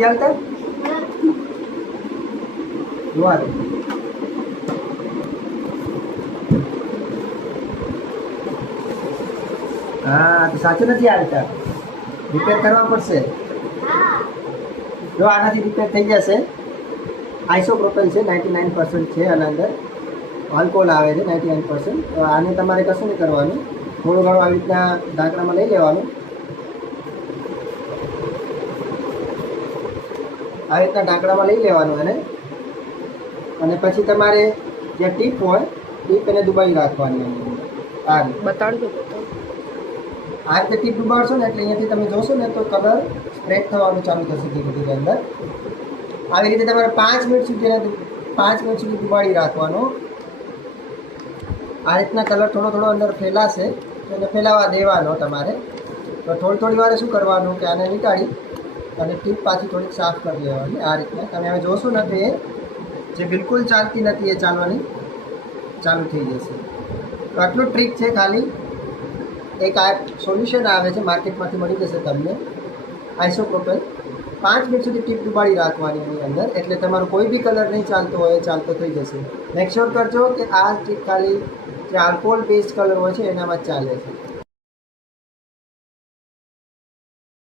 નથી હાલતા જોવા દે હા તો સાચું નથી હાલતા રિપેર કરવા પડશે જો આનાથી રિપેર થઈ જશે આઇસોપ્રોપેલ છે 99% છે આના અંદર આલ્કોહોલ આવે છે 99%. તો આને તમારે કશું નહીં કરવાનું થોડું ઘણું આવી રીતના ઢાંકણામાં લઈ લેવાનું આવી રીતના ઢાંકણામાં લઈ લેવાનું અને પછી તમારે જે ટીપ હોય ટીપ એને દુબાવી રાખવાની આ બતાડજો આ રીતે ટીપ ડુબાડશો ને એટલે અહીંયાથી તમે જોશો ને તો કલર સ્પ્રેડ થવાનું ચાલુ થશે ધીરે ધીરે અંદર આવી રીતે તમારે 5 મિનિટ સુધી ડુબાડી રાખવાનો આ રીતના કલર થોડો થોડો અંદર ફેલાશે તો એને ફેલાવા દેવાનો તમારે તો થોડી વારે શું કરવાનું કે આને નીકાળી અને ટીપ પાછી થોડીક સાફ કરી લેવાની આ રીતના તમે હવે જોશો ને તો એ જે બિલકુલ ચાલતી નથી એ ચાલવાની ચાલુ થઈ જશે તો આટલું ટ્રીક છે ખાલી એક આ સોલ્યુશન આવે છે માર્કેટમાંથી મળી જશે તમને આઇસોપ્રોપેલ 5 મિનિટ સુધી ટીપ ડુબાડી રાખવાની એની અંદર એટલે તમારો કોઈ બી કલર નહીં ચાલતો હોય એ ચાલતો થઈ જશે મેક શ્યોર કરજો કે આ ટીપ ખાલી જે આલ્કોહોલ બેઝડ કલર હોય છે એનામાં જ ચાલે છે